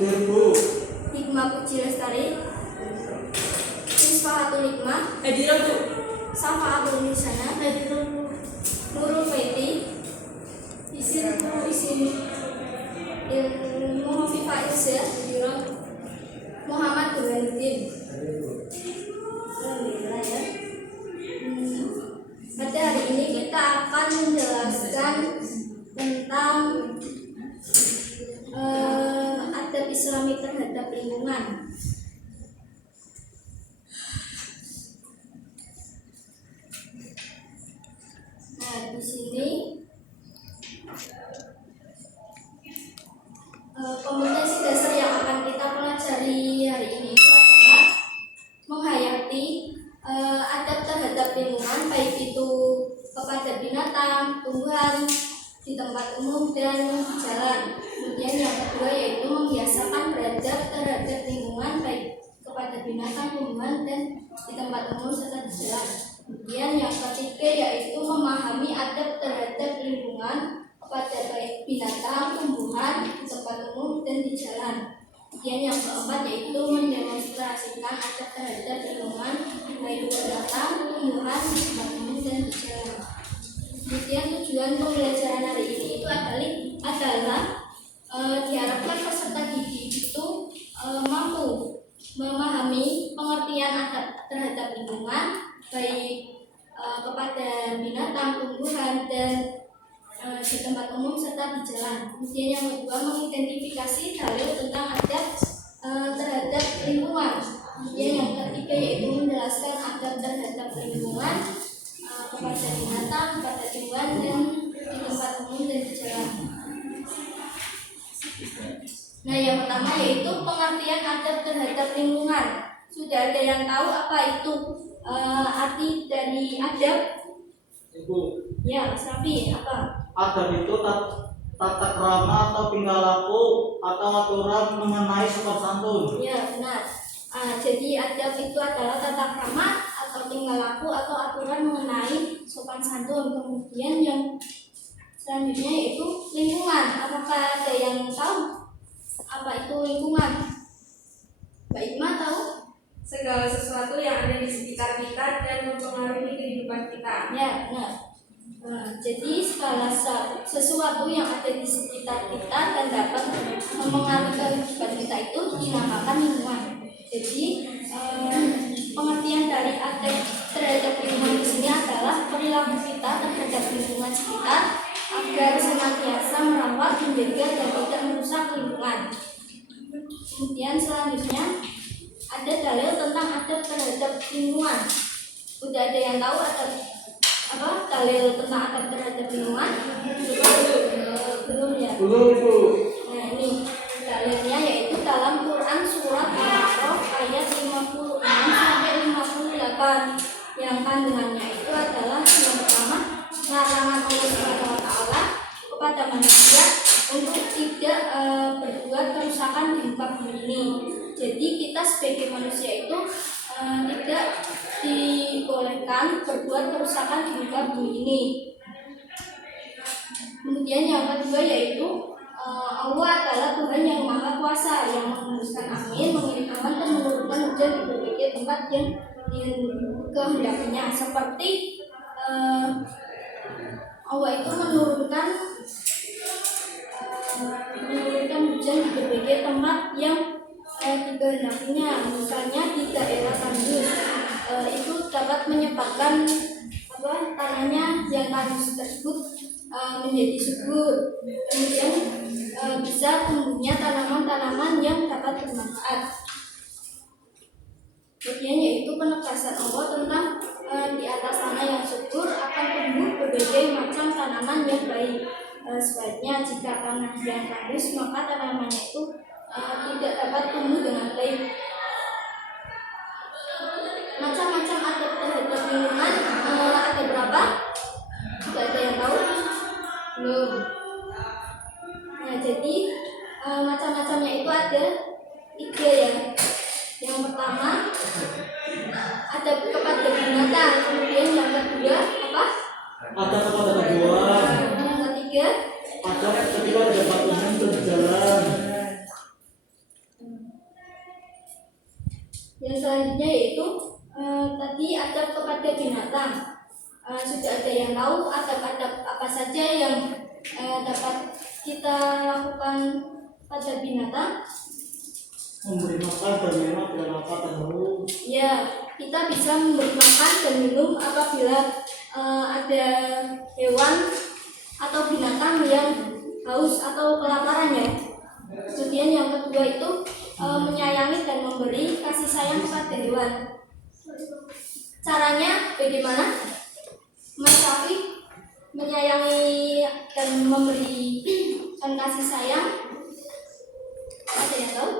Bu. Hikmah Puji Lestari, Misfahatul Hikmah, Bu. Safaatul Nisana, Nurul Faiti, Isin Ilmu Faiza, Muhammad Burhanuddin. Alhamdulillah ya. Pada hari ini kita akan menjelaskan tentang adab Islami terhadap lingkungan. Nah, di sini kompetensi dasar yang akan kita pelajari hari ini itu adalah menghayati adab terhadap lingkungan, baik itu kepada binatang, tumbuhan, di tempat umum dan di jalan. Kemudian yang kedua yaitu membiasakan beradab terhadap lingkungan, baik kepada binatang, tumbuhan, dan di tempat umum serta di jalan. Kemudian yang ketiga yaitu memahami adab terhadap lingkungan kepada baik binatang, tumbuhan, di tempat umum dan di jalan. Kemudian yang keempat yaitu mendemonstrasikan adab terhadap lingkungan, baik binatang, tumbuhan, di tempat umum dan di jalan. Kemudian tujuan pembelajaran hari ini itu adalah diharapkan peserta didik itu mampu memahami pengertian adab terhadap lingkungan, baik kepada binatang, tumbuhan, dan di tempat umum serta di jalan. Kemudian yang kedua mengidentifikasi dalil tentang adab terhadap lingkungan. Kemudian yang ketiga yaitu menjelaskan adab terhadap lingkungan kepada binatang, kepada tumbuhan, dan di tempat umum dan di jalan. Nah, yang pertama yaitu pengertian adab terhadap lingkungan. Sudah ada yang tahu apa itu arti dari adab? Ibu. Ya, Mas Rafi, apa? Adab itu tata krama atau tingkah laku atau aturan mengenai sopan santun. Ya, benar. Jadi adab itu adalah tata krama atau tingkah laku atau aturan mengenai sopan santun. Kemudian yang selanjutnya yaitu lingkungan. Apakah ada yang tahu apa itu lingkungan? Mbak Ikma tahu? Segala sesuatu yang ada di sekitar kita dan mempengaruhi kehidupan kita. Ya, benar. Jadi segala sesuatu yang ada di sekitar kita dan dapat mempengaruhi kehidupan kita itu dinamakan lingkungan. Jadi pengertian dari adab terhadap lingkungan di sini adalah perilaku kita terhadap lingkungan sekitar agar senantiasa merawat, menjaga, dan tidak merusak lingkungan. Kemudian selanjutnya ada dalil tentang adab terhadap lingkungan. Udah ada yang tahu adab apa dalil tentang adab terhadap lingkungan? Belum ya? Belum, Bu. Nah, ini dalilnya yaitu dalam Quran surat Al-A'raf ayat 56 sampai 58. Yang kandungannya itu adalah yang pertama, larangan Allah Subhanahu wa taala kepada manusia untuk tidak berbuat kerusakan di muka bumi ini. Jadi kita sebagai manusia itu tidak dibolehkan berbuat kerusakan di muka bumi ini. Kemudian yang kedua yaitu Allah adalah Tuhan yang Maha Kuasa, yang menghembuskan angin, mengirim awan, dan menurunkan hujan di berbagai tempat yang dikehendakinya. Seperti Allah itu menurunkan hujan di berbagai tempat yang dikehendakinya. Misalnya di daerah tandus itu dapat menyebabkan tanahnya yang tandus tersebut menjadi subur. Kemudian bisa tumbuhnya tanaman-tanaman yang dapat bermanfaat. Kemudian yaitu penegasan Allah tentang di atas tanah yang subur akan tumbuh berbagai macam tanaman yang baik. Sebaliknya jika tanah yang tandus maka tanamannya itu tidak dapat tumbuh dengan baik. Macam-macam adab terhadap lingkungan ada berapa? Tidak ada yang tahu? Belum. Nah, jadi macam-macamnya itu ada 3 ya. Yang pertama ada kepada binatang, kemudian yang kedua apa? Ada kepada tumbuhan. Yang ketiga Ada ketika ada tempat umum berjalan. Yang selanjutnya yaitu tadi adab kepada binatang. Sudah ada yang tahu adab-adab apa saja yang dapat kita lakukan pada binatang? Memberi makan dan minum bila lapar dan haus. Ya, kita bisa memberi makan dan minum apabila ada hewan atau binatang yang haus atau kelaparan ya. Kemudian yang kedua itu menyayangi dan memberi kasih sayang kepada hewan. Caranya bagaimana? Mas Rafi menyayangi dan memberi kasih sayang. Ada yang tahu?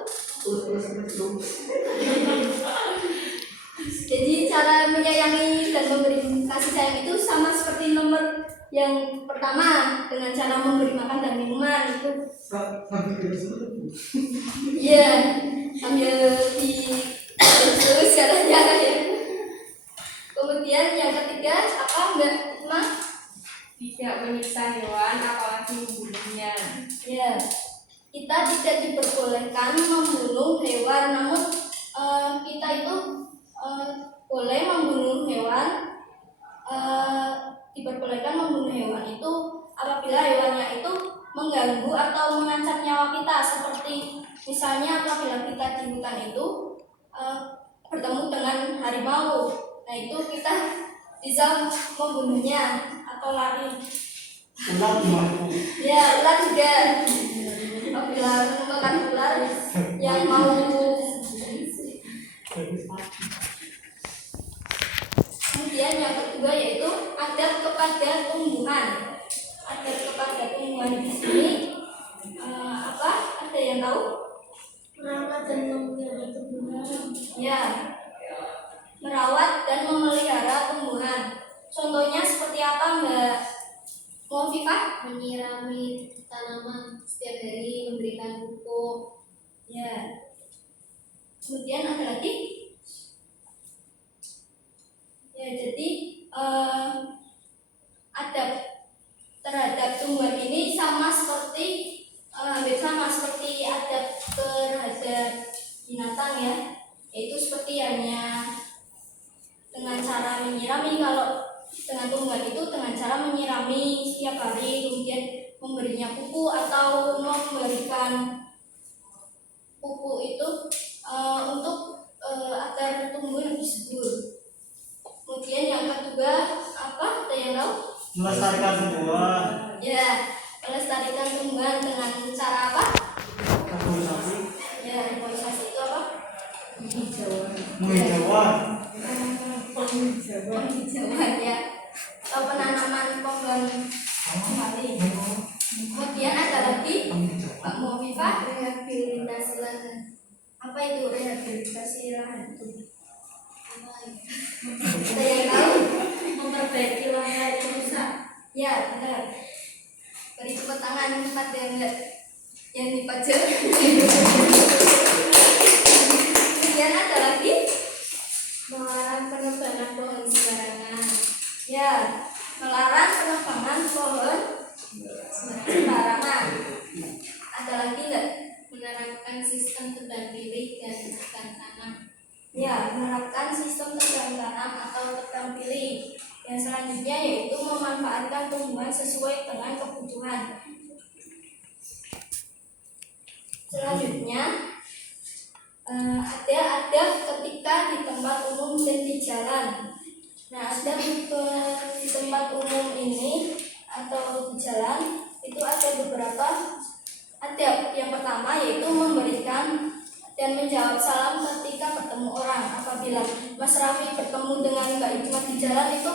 Jadi cara menyayangi dan memberi kasih sayang itu sama seperti nomor yang pertama dengan cara memberi makan dan minuman itu. Iya, sambil di terus caranya ya. Kemudian yang ketiga apa Mbak Hikmah? Tidak menyiksa hewan apalagi membunuhnya. Ya, kita tidak diperbolehkan membunuh hewan, namun kita itu boleh membunuh hewan. Diperbolehkan membunuh hewan itu apabila hewannya itu mengganggu atau mengancam nyawa kita, seperti misalnya apabila kita di hutan itu bertemu dengan harimau, nah itu kita bisa membunuhnya atau lari. Ular gimana? Ya, ular juga. Apabila menemukan ular yang mau. Kemudian yang kedua yaitu adab kepada tumbuhan. Adab kepada tumbuhan di sini apa? Ada yang tahu? Merawat dan memelihara tumbuhan. Ya, merawat dan memelihara tumbuhan. Contohnya seperti apa Mbak Mufifah? Menyirami tanaman setiap hari, memberikan pupuk. Ya. Kemudian ada lagi? Ya, jadi adab terhadap tumbuhan ini sama seperti hampir sama seperti adab terhadap binatang ya, yaitu seperti hanya dengan cara menyirami. Kalau dengan tumbuhan itu dengan cara menyirami setiap hari, kemudian memberinya pupuk atau memberikan pupuk itu untuk agar tumbuh lebih subur. Kemudian yang kedua apa? Ada yang tahu? Melestarikan tumbuhan. Ya, melestarikan tumbuhan dengan cara apa? Reforestasi. Ya, reforestasi itu apa? Menghijauan. Penghijauan ya, atau penanaman pohon kembali. Kemudian ada lagi Pak Mufifah, rehabilitasi lahan. Apa itu rehabilitasi lahan itu? Ada yang tahu? Memperbaiki lahan yang rusak. Ya, benar. Beri tepuk tangan kepada yang dipajak. Kemudian ada lagi melarang penebangan pohon sembarangan. Ya, melarang penebangan pohon sembarangan. Ada lagi enggak? Menerapkan sistem tebang pilih dan tekan tanam. Ya, menerapkan sistem tebang tanam atau tebang pilih. Yang selanjutnya yaitu memanfaatkan tumbuhan sesuai dengan kebutuhan. Selanjutnya ada ketika di tempat umum dan di jalan. Nah, ada di tempat umum ini atau di jalan itu ada beberapa adab. Yang pertama yaitu memberikan dan menjawab salam ketika bertemu orang. Apabila Mas Raffi bertemu dengan Mbak Hikmah di jalan itu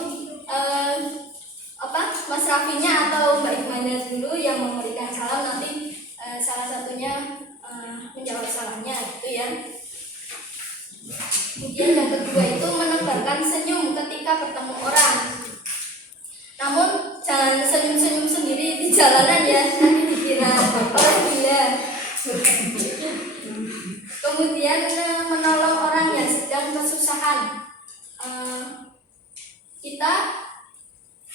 Mas Raffinya atau Mbak Hikmahnya dulu yang memberikan salam, nanti salah satunya menjawab salamnya gitu ya. Kemudian yang kedua itu menebarkan senyum ketika bertemu orang. Namun jangan senyum-senyum sendiri di jalanan ya, nanti dikira orang gila. Kemudian menolong orang yang sedang kesusahan. Kita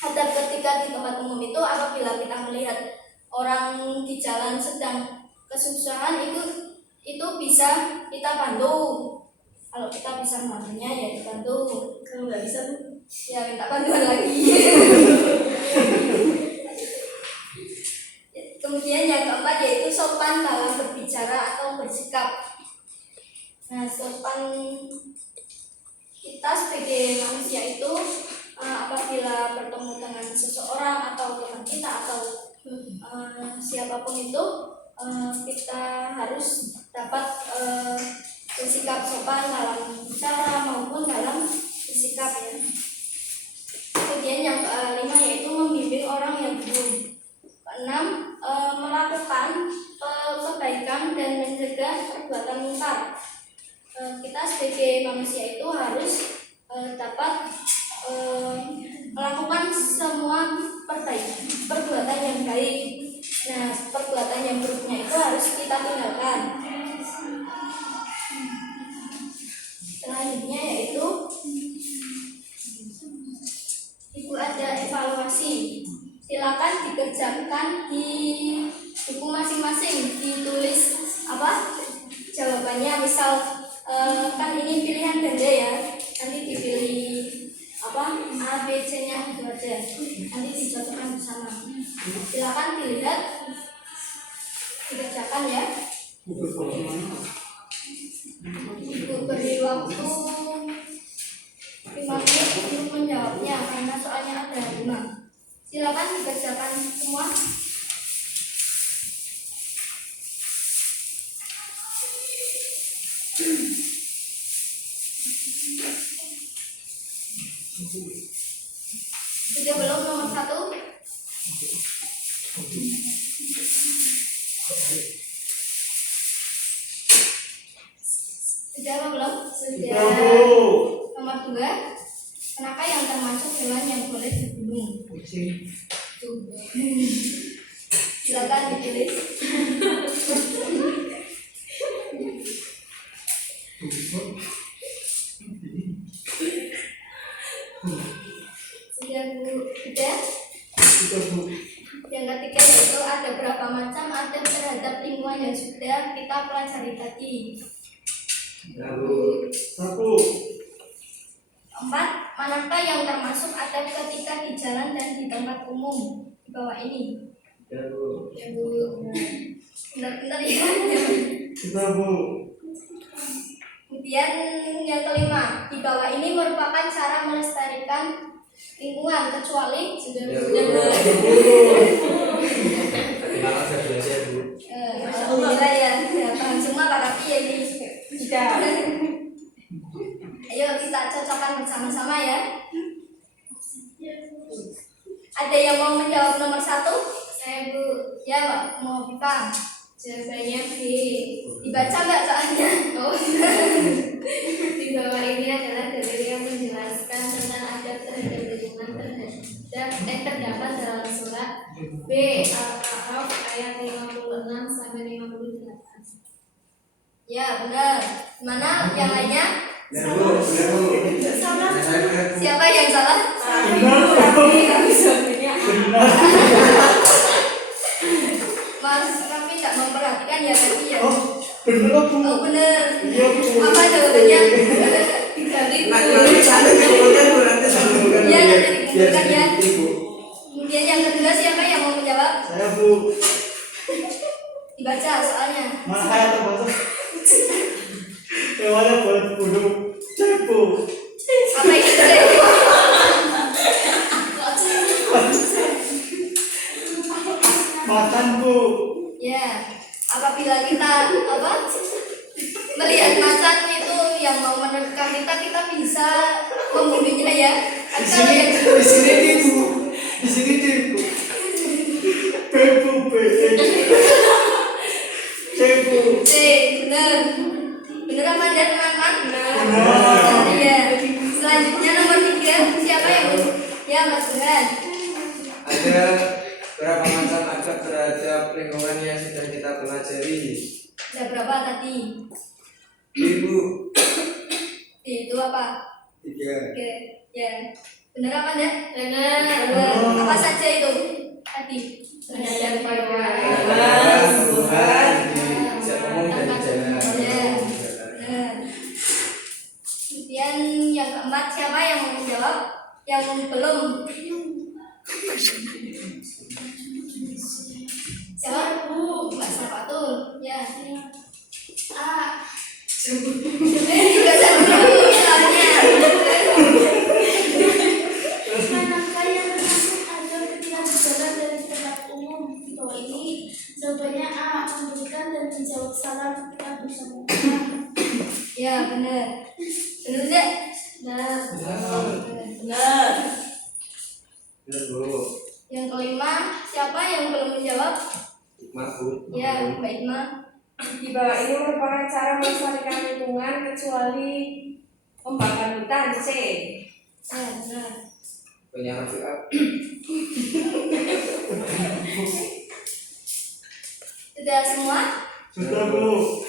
hadap ketika di tempat umum itu apabila kita melihat orang di jalan sedang kesusahan itu bisa kita bantu. Kalau kita bisa membantunya ya dibantu. Kalau nggak bisa Bu, Ya minta bantuan lagi. Kemudian yang keempat yaitu sopan dalam berbicara atau bersikap. Nah, sopan kita sebagai manusia itu apabila bertemu dengan seseorang atau teman kita atau siapapun itu kita harus dapat bersikap sopan dalam bicara maupun dalam bersikap ya. Kemudian yang kelima yaitu membimbing orang yang belum. Keenam, melakukan kebaikan dan mencegah perbuatan mungkar. Kita sebagai manusia itu harus dapat melakukan semua perbuatan yang baik. Nah, perbuatan yang buruknya itu harus kita tinggalkan. Selanjutnya yaitu Ibu ada evaluasi. Silakan dikerjakan di buku masing-masing, ditulis jawabannya. Misal kan ini pilihan ganda ya, nanti dipilih A, B, C nya itu aja, nanti dicocokkan bersama. Silakan dilihat, dikerjakan ya. Ibu beri waktu 5 menit untuk menjawabnya karena soalnya ada 5. Silakan dikerjakan semua. Sudah belum nomor 1? Sudah apa belum? Sudah. Nomor 2. Kenapa yang termasuk hewan yang boleh dibunuh? Silakan ditulis. Sudah Bu? Sudah? Yang ketiga yaitu ada berapa macam adab terhadap lingkungan yang sudah kita pelajari tadi? 1. 4. Manakah yang termasuk adab ketika di jalan dan di tempat umum? Di bawah ini. Ya Bu. Benar-benar ya. Kemudian yang kelima, di bawah ini merupakan cara melestarikan lingkungan kecuali Alhamdulillah ya, paham semua Pak Kapi ya ini. Ayo kita cocokkan bersama-sama ya. Ada yang mau menjawab nomor 1? Saya Bu. Ya Pak, mau buka. jawabannya B. Dibaca nggak soalnya? Oh. Di bawah ini adalah dalil yang menjelaskan tentang adab terhadap lingkungan terdapat dalam surat B Al-A'raf ayat 56 sampai 58. Ya benar. Mana yang lainnya? Sama. Siapa yang salah? Mas Raffi tidak memperhatikan ya tadi ya. Bener Bu. Oh benar. Iya Bu. Apa jawabannya? Dibalik Iya nanti dikumpulkan ya. Kemudian yang kedua siapa yang mau menjawab? Saya Bu. Dibaca soalnya. Mana saya terbaca? Hewannya boleh dibunuh. Cepu. Apa itu? Makan Bu. Ya, apabila kita melihat macan itu yang mau menerkam kita bisa membunuhnya ya. Di sini Bu. Cepu B. Cepu. C, benar. Benar apa anda teman-teman? Benar. Iya. Selanjutnya nomor 3, siapa yang ya Mas Burhan? Ada berapa macam adab terhadap lingkungan yang sedang kita pelajari? Ada berapa tadi? Ibu. Itu apa? 3. Oke, ya. Benar apa anda? Benar. Apa saja itu tadi? Terhadap Tuhan, umum dan jalan. Ya. Benar. Juga dulu misalnya. Manakah yang termasuk agar ketika berjalan dari tempat umum di bawah ini? Jawabannya A. Memberikan dan menjawab salam ketika bersama. Ya benar. Benar tidak? Nah, Benar. Benar Bu. Yang kelima, siapa yang belum menjawab? Hikmah Bu. Ya, Mbak Irma. Di bawah ini merupakan cara melestarikan lingkungan kecuali membakar hutan. C. Ya, benar. Banyak Rafiq. Sudah semua? Sudah Bu.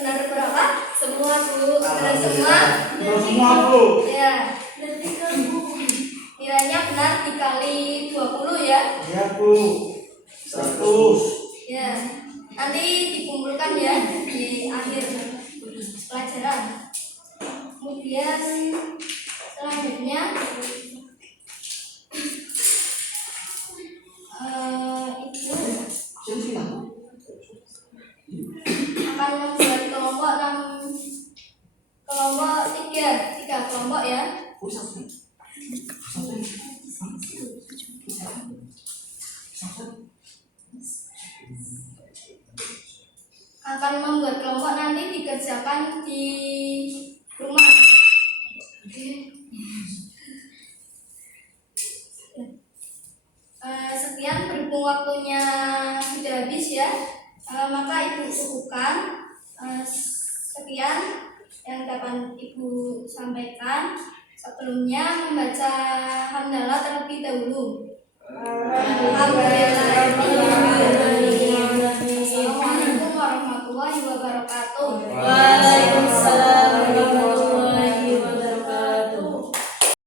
Benar berapa? Semua Bu. Benar semua? Sudah semua Bu. Ya. Berarti ke Bu. Nilainya benar dikali 20 ya. Ya Bu. 100. Ya. Nanti dikumpulkan ya di akhir pelajaran. Kemudian selanjutnya itu akan membuat kelompok kelompok tiga kelompok ya. Akan membuat kelompok nanti dikerjakan di rumah. Sekian berhubung waktunya sudah habis ya, maka Ibu cukupkan. Sekian yang dapat Ibu sampaikan. Sebelumnya membaca hamdalah terlebih dahulu. Alhamdulillah.